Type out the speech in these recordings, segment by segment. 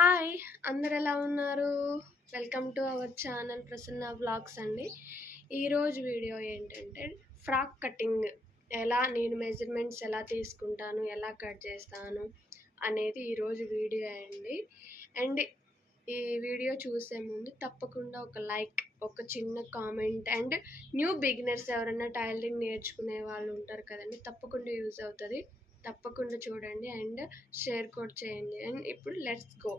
Hi, అందరు ఎలా ఉన్నారు? Welcome to our channel Prasanna vlogs అండి. ఈరోజు వీడియో ఏంటంటే ఫ్రాక్ కటింగ్ నేను మెజర్మెంట్స్ ఎలా తీసుకుంటాను, ఎలా కట్ చేస్తాను అనేది ఈరోజు వీడియో అండి. అండ్ ఈ వీడియో చూసే ముందు తప్పకుండా ఒక లైక్, ఒక చిన్న కామెంట్ అండ్ న్యూ బిగినర్స్ ఎవరైనా టైలరింగ్ నేర్చుకునే వాళ్ళు ఉంటారు కదండి, తప్పకుండా యూజ్ అవుతుంది. తప్పకుండా చూడండి అండ్ షేర్ కూడా చేయండి. అండ్ ఇప్పుడు లెట్స్ గో.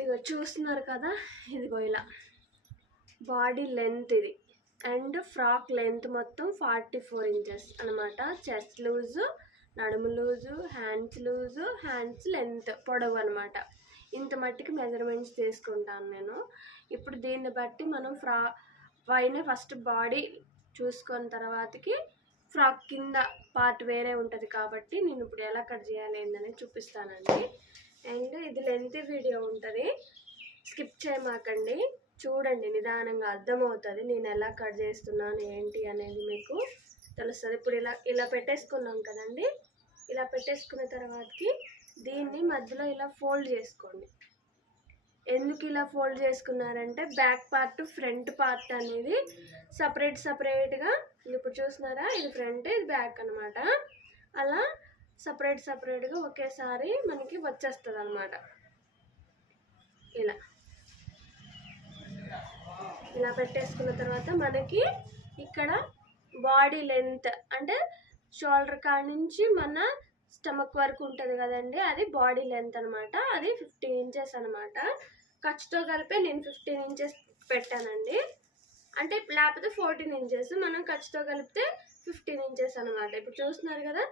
ఇగో చూస్తున్నారు కదా, ఇదిగో ఇలా బాడీ లెంత్ ఇది. అండ్ ఫ్రాక్ లెంత్ మొత్తం 44 ఇంచెస్ అనమాట. చెస్ట్ లూజు, నడుము లూజు, హ్యాండ్స్ లెంత్ పొడవు అనమాట. ఇంత మట్టికి మెజర్మెంట్స్ తీసుకుంటాను నేను. ఇప్పుడు దీన్ని బట్టి మనం పైన ఫస్ట్ బాడీ చూసుకున్న తర్వాతకి ఫ్రాక్ కింద పార్ట్ వేరే ఉంటుంది కాబట్టి నేను ఇప్పుడు ఎలా కట్ చేయాలి ఏంటనేది చూపిస్తానండి. అండ్ ఇది లెంత్ వీడియో ఉంటుంది, స్కిప్ చేయమాకండి, చూడండి, నిదానంగా అర్థమవుతుంది నేను ఎలా కట్ చేస్తున్నాను ఏంటి అనేది మీకు తెలుస్తుంది. ఇప్పుడు ఇలా పెట్టేసుకున్నాం కదండి. ఇలా పెట్టేసుకున్న తర్వాతకి దీన్ని మధ్యలో ఇలా ఫోల్డ్ చేసుకోండి. ఎందుకు ఇలా ఫోల్డ్ చేసుకున్నారంటే బ్యాక్ పార్ట్ ఫ్రంట్ పార్ట్ అనేది సపరేట్గా ఇప్పుడు చూస్తున్నారా, ఇది ఫ్రంట్ ఇది బ్యాక్ అనమాట. అలా సపరేట్గా ఒకేసారి మనకి వచ్చేస్తుంది అనమాట. ఇలా పెట్టేసుకున్న తర్వాత మనకి ఇక్కడ బాడీ లెంత్ అంటే షోల్డర్ కాడ నుంచి మన స్టమక్ వరకు ఉంటుంది కదండి, అది బాడీ లెంత్ అనమాట. అది 15 ఇంచెస్ అనమాట. ఖర్చుతో కలిపి నేను 15 ఇంచెస్ పెట్టానండి. అంటే లేకపోతే 14 ఇంచెస్, మనం ఖర్చుతో కలిపితే 15 ఇంచెస్ అనమాట. ఇప్పుడు చూస్తున్నారు కదా,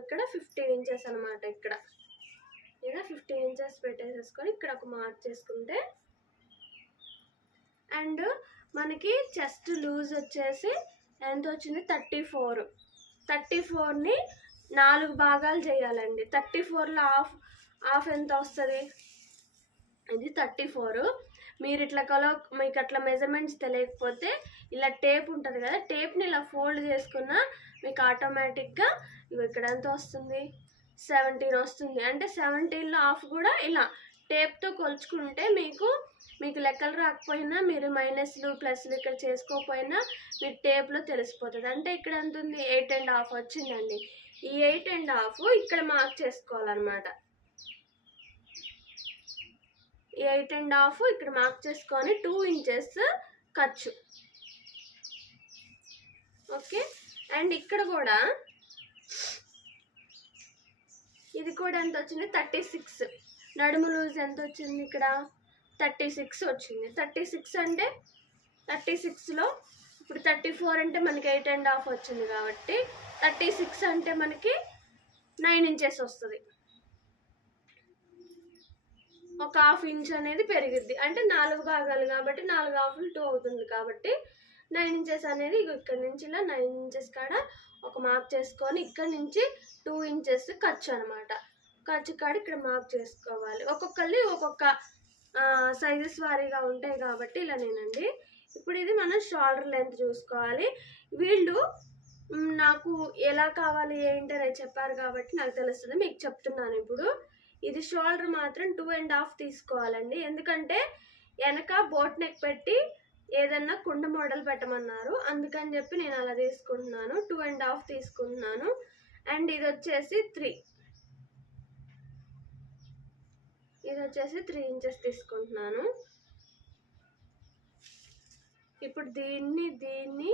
ఇక్కడ 15 ఇంచెస్ అనమాట. ఇక్కడ 15 ఇంచెస్ పెట్టేసేసుకొని ఇక్కడ ఒక మార్క్ చేసుకుంటే, అండ్ మనకి చెస్ట్ లూజ్ వచ్చేసి ఎంత వచ్చింది, 34ని 4 భాగాలు చేయాలండి. 34లో హాఫ్ ఎంత వస్తుంది, ఇది 34. మీరు మీకు అట్లా మెజర్మెంట్స్ తెలియకపోతే ఇలా టేప్ ఉంటుంది కదా, టేప్ని ఇలా ఫోల్డ్ చేసుకున్నా మీకు ఆటోమేటిక్గా ఇక్కడ ఎంత వస్తుంది, 17 వస్తుంది. అంటే 17లో హాఫ్ కూడా ఇలా టేప్తో కొలుచుకుంటే మీకు లెక్కలు రాకపోయినా, మీరు మైనస్లు ప్లస్లు ఇక్కడ చేసుకోకపోయినా మీకు టేప్లో తెలిసిపోతుంది. అంటే ఇక్కడ ఎంత ఉంది, 8.5 వచ్చిందండి. ఈ 8.5 ఇక్కడ మార్క్ చేసుకోవాలన్నమాట. ఈ 8.5 ఇక్కడ మార్క్ చేసుకొని 2 ఇంచెస్ ఖర్చు. ఓకే. అండ్ ఇక్కడ కూడా ఇది కూడా ఎంత వచ్చింది, 36. నడుము లూజ్ ఎంత వచ్చింది, ఇక్కడ 36 వచ్చింది. 36 అంటే 36లో ఇప్పుడు 34 అంటే మనకి 8.5 వచ్చింది కాబట్టి 36 అంటే మనకి 9 ఇంచెస్ వస్తుంది. ఒక హాఫ్ ఇంచ్ అనేది పెరిగిద్ది. అంటే 4 భాగాలు కాబట్టి 4 హాఫ్లు 2 అవుతుంది కాబట్టి 9 ఇంచెస్ అనేది ఇక్కడ నుంచి ఇలా 9 ఇంచెస్ కాడ ఒక మార్క్ చేసుకొని ఇక్కడ నుంచి 2 ఇంచెస్ ఖర్చు అనమాట. ఖర్చు కాడ ఇక్కడ మార్క్ చేసుకోవాలి. ఒక్కొక్కరి ఒక్కొక్క సైజెస్ వారీగా ఉంటాయి కాబట్టి ఇలా నేనండి. ఇప్పుడు ఇది మనం షోల్డర్ లెంత్ చూసుకోవాలి. వీళ్ళు నాకు ఎలా కావాలి ఏంటి అనేది చెప్పారు కాబట్టి నాకు తెలుస్తుంది, మీకు చెప్తున్నాను. ఇప్పుడు ఇది షోల్డర్ మాత్రం 2.5 తీసుకోవాలండి. ఎందుకంటే వెనక బోట్ నెక్ పెట్టి ఏదన్నా కుండ మోడల్ పెట్టమన్నారు, అందుకని చెప్పి నేను అలా తీసుకుంటున్నాను. 2.5 తీసుకుంటున్నాను. అండ్ ఇది వచ్చేసి 3 ఇంచెస్ తీసుకుంటున్నాను. ఇప్పుడు దీన్ని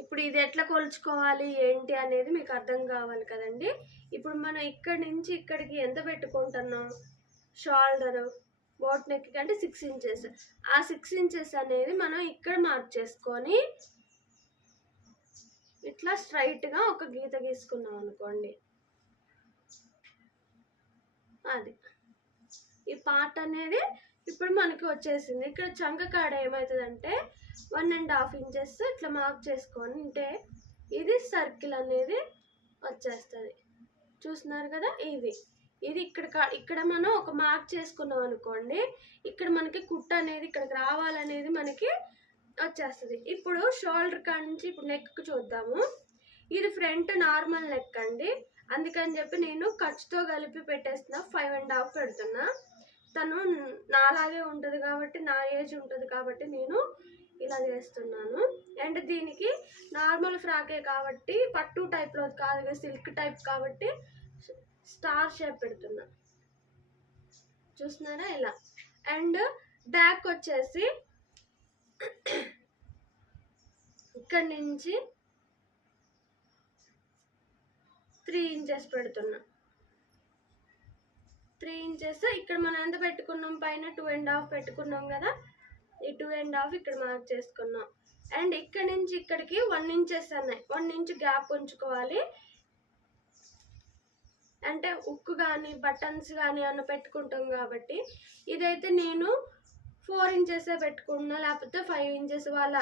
ఇప్పుడు ఇది ఎట్లా కొలుచుకోవాలి ఏంటి అనేది మీకు అర్థం కావాలి కదండి. ఇప్పుడు మనం ఇక్కడి నుంచి ఇక్కడికి ఎంత పెట్టుకుంటున్నాం, షోల్డర్ బోట్ నెక్ అంటే 6 ఇంచెస్. ఆ 6 ఇంచెస్ అనేది మనం ఇక్కడ మార్క్ చేసుకొని ఇట్లా స్ట్రైట్గా ఒక గీత గీసుకున్నాం అనుకోండి, అది ఈ పార్ట్ అనేది ఇప్పుడు మనకి వచ్చేసింది. ఇక్కడ చంక కాడ ఏమవుతుందంటే 1.5 ఇంచెస్ ఇట్లా మార్క్ చేసుకొని ఉంటే ఇది సర్కిల్ అనేది వచ్చేస్తుంది. చూస్తున్నారు కదా, ఇది ఇక్కడ మనం ఒక మార్క్ చేసుకున్నాం అనుకోండి, ఇక్కడ మనకి కుట్టు అనేది ఇక్కడికి రావాలనేది మనకి వచ్చేస్తుంది. ఇప్పుడు షోల్డర్ కాడ నుంచి ఇప్పుడు నెక్ చూద్దాము. ఇది ఫ్రంట్ నార్మల్ నెక్ అండి, అందుకని చెప్పి నేను ఖర్చుతో కలిపి పెట్టేస్తున్నా. 5.5 పెడుతున్నా. తను నాలాగే ఉంటుంది కాబట్టి, నా ఏజ్ ఉంటుంది కాబట్టి నేను ఇలా చేస్తున్నాను. అండ్ దీనికి నార్మల్ ఫ్రాకే కాబట్టి, పట్టు టైప్లో కాదు, సిల్క్ టైప్ కాబట్టి స్టార్ షేప్ పెడుతున్నా. చూస్తున్నారా ఇలా. అండ్ బ్యాక్ వచ్చేసి ఇక్కడ నుంచి 3 ఇంచెస్ పెడుతున్నా. 3 ఇంచెస్ ఇక్కడ మనం ఎంత పెట్టుకున్నాం, పైన 2.5 పెట్టుకున్నాం కదా, ఈ 2.5 ఇక్కడ మార్క్ చేసుకున్నాం. అండ్ ఇక్కడ నుంచి ఇక్కడికి 1 ఇంచెస్ అన్నాయి, 1 ఇంచ్ గ్యాప్ ఉంచుకోవాలి. అంటే ఉక్కు కానీ బటన్స్ కానీ అన్న పెట్టుకుంటాం కాబట్టి, ఇదైతే నేను 4 ఇంచెస్ పెట్టుకున్నా, లేకపోతే 5 ఇంచెస్ వాళ్ళ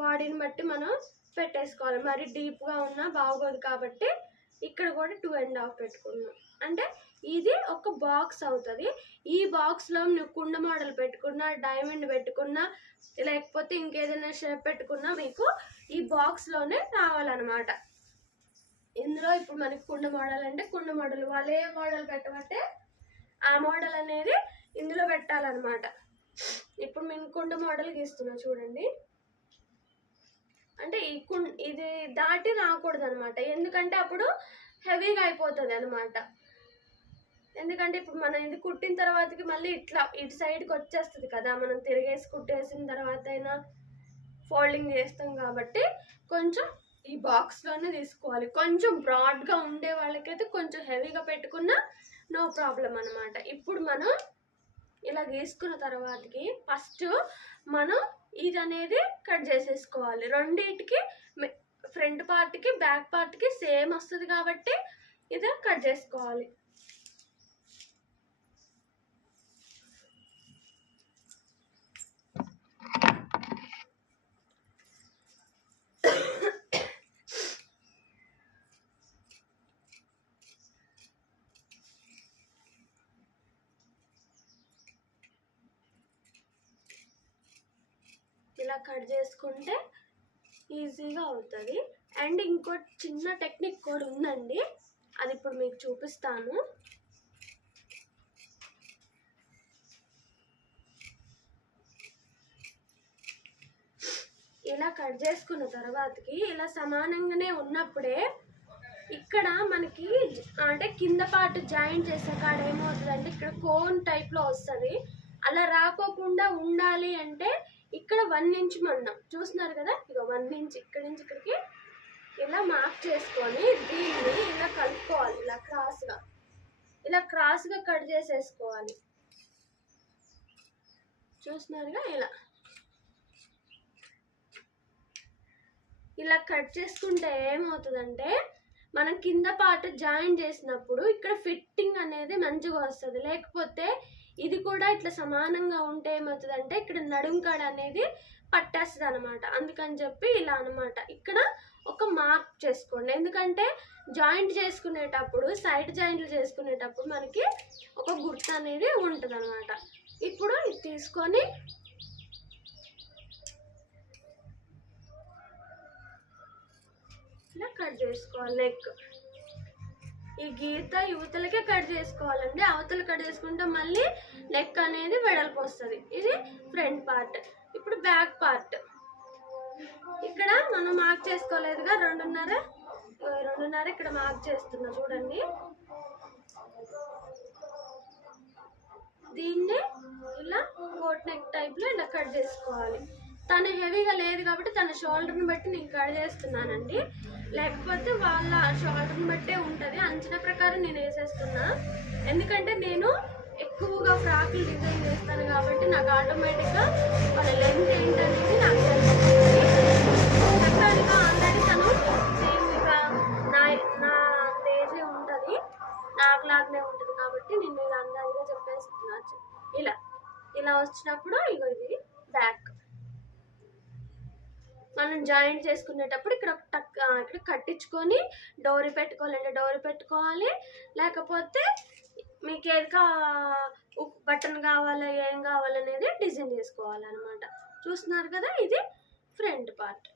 బాడీని బట్టి మనం పెట్టేసుకోవాలి. మరి డీప్గా ఉన్నా బాగోదు కాబట్టి ఇక్కడ కూడా 2.5 పెట్టుకున్నాం. అంటే ఇది ఒక బాక్స్ అవుతుంది. ఈ బాక్స్లో నువ్వు కుండ మోడల్ పెట్టుకున్నా, డైమండ్ పెట్టుకున్నా, లేకపోతే ఇంకేదైనా షేప్ పెట్టుకున్నా మీకు ఈ బాక్స్లోనే రావాలన్నమాట. ఇందులో ఇప్పుడు మనకి కుండ మోడల్ అంటే కుండ మోడల్ వాళ్ళు ఏ మోడల్ పెట్టమంటే ఆ మోడల్ అనేది ఇందులో పెట్టాలన్నమాట. ఇప్పుడు మేము కుండ మోడల్ గీస్తున్నా చూడండి. అంటే ఇది దాటి రాకూడదు అనమాట, ఎందుకంటే అప్పుడు హెవీగా అయిపోతుంది అనమాట. ఎందుకంటే ఇప్పుడు మనం ఇది కుట్టిన తర్వాతకి మళ్ళీ ఇట్లా ఇటు సైడ్కి వచ్చేస్తుంది కదా, మనం తిరిగేసి కుట్టేసిన తర్వాత అయినా ఫోల్డింగ్ చేస్తాం కాబట్టి కొంచెం ఈ బాక్స్లోనే తీసుకోవాలి. కొంచెం బ్రాడ్గా ఉండే వాళ్ళకైతే కొంచెం హెవీగా పెట్టుకున్నా నో ప్రాబ్లం అనమాట. ఇప్పుడు మనం ఇలా గీసుకున్న తర్వాతకి ఫస్ట్ మనం ఇది అనేది కట్ చేసేసుకోవాలి. రెండింటికి ఫ్రంట్ పార్ట్కి బ్యాక్ పార్ట్కి సేమ్ వస్తుంది కాబట్టి ఇది కట్ చేసుకోవాలి. ఇలా కట్ చేసుకుంటే ఈజీగా అవుతుంది. అండ్ ఇంకో చిన్న టెక్నిక్ కూడా ఉందండి, అది ఇప్పుడు మీకు చూపిస్తాను. ఇలా కట్ చేసుకున్న తర్వాతకి ఇలా సమానంగానే ఉన్నప్పుడే ఇక్కడ మనకి అంటే కింద పార్ట్ జాయింట్ చేసే కాడ ఏమవుతుందంటే ఇక్కడ కోన్ టైప్లో వస్తుంది. అలా రాకోకుండా ఉండాలి అంటే ఇక్కడ 1 ఇంచ్ మందం చూస్తున్నారు కదా, ఇక 1 ఇంచ్ ఇక్కడి నుంచి ఇక్కడికి ఇలా మార్క్ చేసుకొని దీన్ని ఇలా కలుపుకోవాలి. ఇలా క్రాస్గా కట్ చేసేసుకోవాలి. చూస్తున్నారుగా ఇలా కట్ చేసుకుంటే ఏమవుతుందంటే మనం కింద పార్ట్ జాయిన్ చేసినప్పుడు ఇక్కడ ఫిట్టింగ్ అనేది మంచిగా వస్తుంది. లేకపోతే ఇది కూడా ఇట్లా సమానంగా ఉంటే ఏమవుతుందంటే ఇక్కడ నడుం కాడ అనేది పట్టేస్తుంది అనమాట. అందుకని చెప్పి ఇలా అనమాట ఇక్కడ ఒక మార్క్ చేసుకోండి. ఎందుకంటే జాయింట్ చేసుకునేటప్పుడు సైడ్ జాయింట్లు చేసుకునేటప్పుడు మనకి ఒక గుర్తు అనేది ఉంటుంది అనమాట. ఇప్పుడు ఇది తీసుకొని ఇలా కట్ చేసుకోవాలి. నెక్ ఈ గీత యువతలకే కట్ చేసుకోవాలండి, అవతల కట్ చేసుకుంటే మళ్ళీ నెక్ అనేది వెడల్పు వస్తుంది. ఇది ఫ్రంట్ పార్ట్. ఇప్పుడు బ్యాక్ పార్ట్ ఇక్కడ మనం మార్క్ చేసుకోలేదుగా 2.5 ఇక్కడ మార్క్ చేస్తున్నా చూడండి. దీన్ని ఇలా కోట్ నెక్ టైప్లో ఇలా కట్ చేసుకోవాలి. తను హెవీగా లేదు కాబట్టి తన షోల్డర్ని బట్టి నేను కట్ చేస్తున్నానండి, లేకపోతే వాళ్ళ షోల్డర్ని బట్టే ఉంటుంది. అంచనా ప్రకారం నేను వేసేస్తున్నా, ఎందుకంటే నేను ఎక్కువగా ఫ్రాక్లు డిజైన్ చేస్తాను కాబట్టి నాకు ఆటోమేటిక్గా వాళ్ళ లెంత్ ఏంటనేది నాకు తెలుస్తుంది. చెప్పానుగా ఆల్రెడీ తను సేమ్గా నా ఏజే ఉంటుంది, నాకులాగానే ఉంటుంది కాబట్టి నేను ఇది అందాజుగా చెప్పేస్తున్నా. ఇలా వచ్చినప్పుడు ఇగో ఇది బ్యాక్. మనం జాయింట్ చేసుకునేటప్పుడు ఇక్కడ ఇక్కడ కట్టించుకొని డోరీ పెట్టుకోవాలంటే డోరీ పెట్టుకోవాలి, లేకపోతే మీకు ఏది బటన్ కావాలా ఏం కావాలనేది డిజైన్ చేసుకోవాలన్నమాట. చూస్తున్నారు కదా, ఇది ఫ్రంట్ పార్ట్.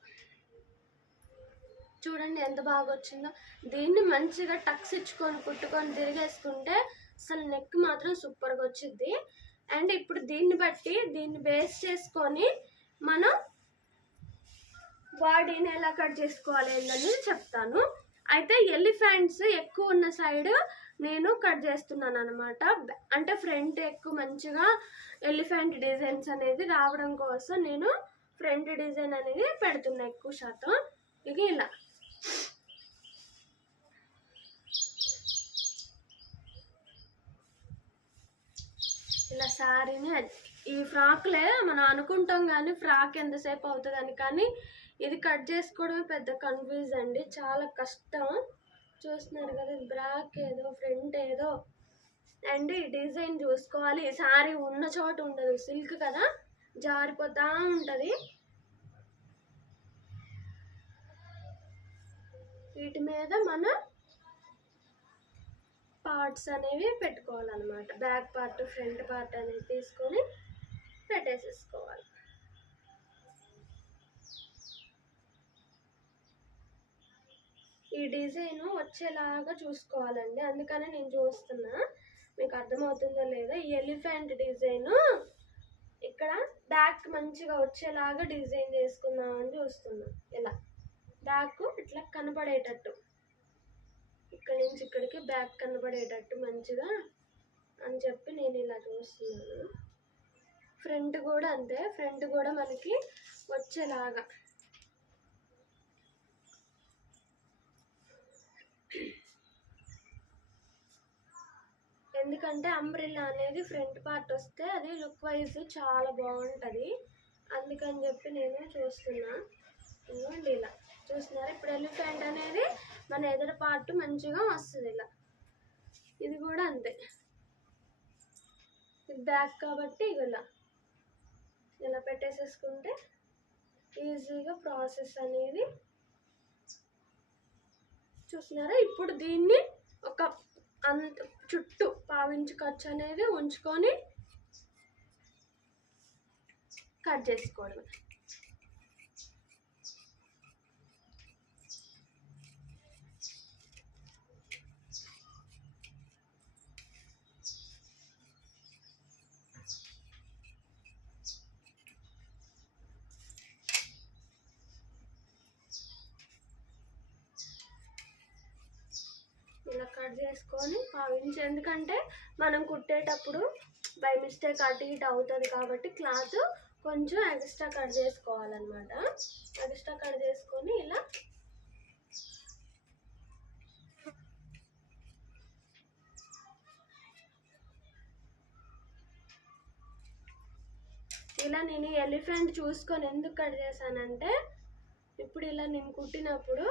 చూడండి ఎంత బాగా వచ్చిందో. దీన్ని మంచిగా టక్స్ ఇచ్చుకొని కుట్టుకొని తిరిగేసుకుంటే అసలు నెక్ మాత్రం సూపర్గా వచ్చింది. అండ్ ఇప్పుడు దీన్ని బేస్ చేసుకొని మనం బాడీని ఎలా కట్ చేసుకోవాలి ఏంటనేది చెప్తాను. అయితే ఎలిఫెంట్స్ ఎక్కువ ఉన్న సైడ్ నేను కట్ చేస్తున్నాను అనమాట. అంటే ఫ్రంట్ ఎక్కువ మంచిగా ఎలిఫెంట్ డిజైన్స్ అనేది రావడం కోసం నేను ఫ్రంట్ డిజైన్ అనేది పెడుతున్నా ఎక్కువ శాతం. ఇక ఇలా శారీని ఈ ఫ్రాక్లే మనం అనుకుంటాం కానీ ఫ్రాక్ ఎంతసేపు అవుతుందని, కానీ ఇది కట్ చేసుకోవడమే పెద్ద కన్ఫ్యూజ్ అండి, చాలా కష్టం. చూస్తున్నారు కదా, బ్యాక్ ఏదో ఫ్రంట్ ఏదో. అండ్ ఈ డిజైన్ చూసుకోవాలి. ఈ శారీ ఉన్న చోట ఉండదు, సిల్క్ కదా జారిపోతూ ఉంటుంది. వీటి మీద మనం పార్ట్స్ అనేవి పెట్టుకోవాలన్నమాట. బ్యాక్ పార్ట్ ఫ్రంట్ పార్ట్ అనేది తీసుకొని పెట్టేసేసుకోవాలి. ఈ డిజైన్ వచ్చేలాగా చూసుకోవాలండి, అందుకనే నేను చూస్తున్నా, మీకు అర్థమవుతుందో లేదో. ఈ ఎలిఫెంట్ డిజైన్ ఇక్కడ బ్యాక్ మంచిగా వచ్చేలాగా డిజైన్ చేసుకుందామని చూస్తున్నా. ఇలా బ్యాక్ ఇట్లా కనపడేటట్టు, ఇక్కడి నుంచి ఇక్కడికి బ్యాక్ కనపడేటట్టు మంచిగా అని చెప్పి నేను ఇలా చూస్తున్నాను. ఫ్రంట్ కూడా అంతే, ఫ్రంట్ కూడా మనకి వచ్చేలాగా. ఎందుకంటే అంబ్రెల్లా అనేది ఫ్రంట్ పార్ట్ వస్తే అది లుక్ వైజ్ చాలా బాగుంటుంది, అందుకని చెప్పి నేను చూస్తున్నా. ఇవ్వండి ఇలా చూస్తున్నారు. ఇప్పుడు ఎలిఫెంట్ అనేది మన ఎదురు పార్ట్ మంచిగా వస్తుంది ఇలా. ఇది కూడా అంతే, ఇది బ్యాక్ కాబట్టి ఇలా పెట్టేసేసుకుంటే ఈజీగా ప్రాసెస్ అనేది. చూస్తున్నారా, ఇప్పుడు దీన్ని ఒక చుట్టూ పావించి ఖర్చు అనేది ఉంచుకొని కట్ చేసుకోవడం. ఇలా కట్ చేసుకొని పావించి, ఎందుకంటే మనం కుట్టేటప్పుడు బై మిస్టేక్ అటు ఇటు అవుతుంది కాబట్టి క్లాత్ కొంచెం ఎక్స్ట్రా కట్ చేసుకోవాలన్నమాట. ఎక్స్ట్రా కట్ చేసుకొని ఇలా నేను ఎలిఫెంట్ చూసుకొని ఎందుకు కట్ చేశానంటే, ఇప్పుడు ఇలా నేను కుట్టినప్పుడు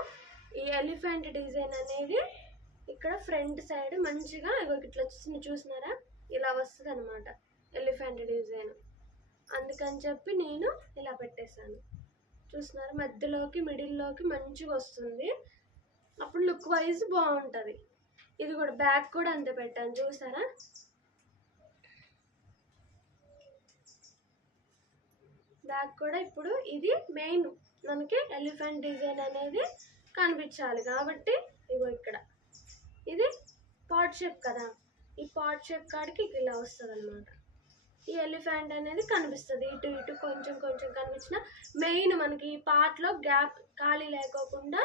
ఈ ఎలిఫెంట్ డిజైన్ అనేది ఇక్కడ ఫ్రంట్ సైడ్ మంచిగా ఇట్లా చూసినారా ఇలా వస్తుంది అనమాట ఎలిఫెంట్ డిజైన్. అందుకని చెప్పి నేను ఇలా పెట్టేశాను. చూసినారా, మధ్యలోకి మిడిల్లోకి మంచిగా వస్తుంది, అప్పుడు లుక్ వైజ్ బాగుంటుంది. ఇది కూడా బ్యాక్ కూడా అంతే పెట్టాను, చూసారా. బ్యాక్ కూడా ఇప్పుడు ఇది మెయిన్ మనకి ఎలిఫెంట్ డిజైన్ అనేది కనిపించాలి కాబట్టి ఇక్కడ ఇది పాట్ షేప్ కదా, ఈ పాట్ షేప్ కాడికి ఇలా వస్తుంది అనమాట. ఈ ఎలిఫెంట్ అనేది కనిపిస్తుంది, ఇటు ఇటు కొంచెం కొంచెం కనిపించిన మెయిన్ మనకి ఈ పార్ట్లో గ్యాప్ ఖాళీ లేకోకుండా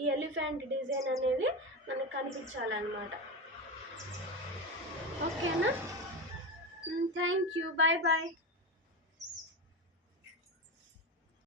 ఈ ఎలిఫెంట్ డిజైన్ అనేది మనకు కనిపించాలన్నమాట. ఓకేనా, థ్యాంక్ యూ, బాయ్ బాయ్.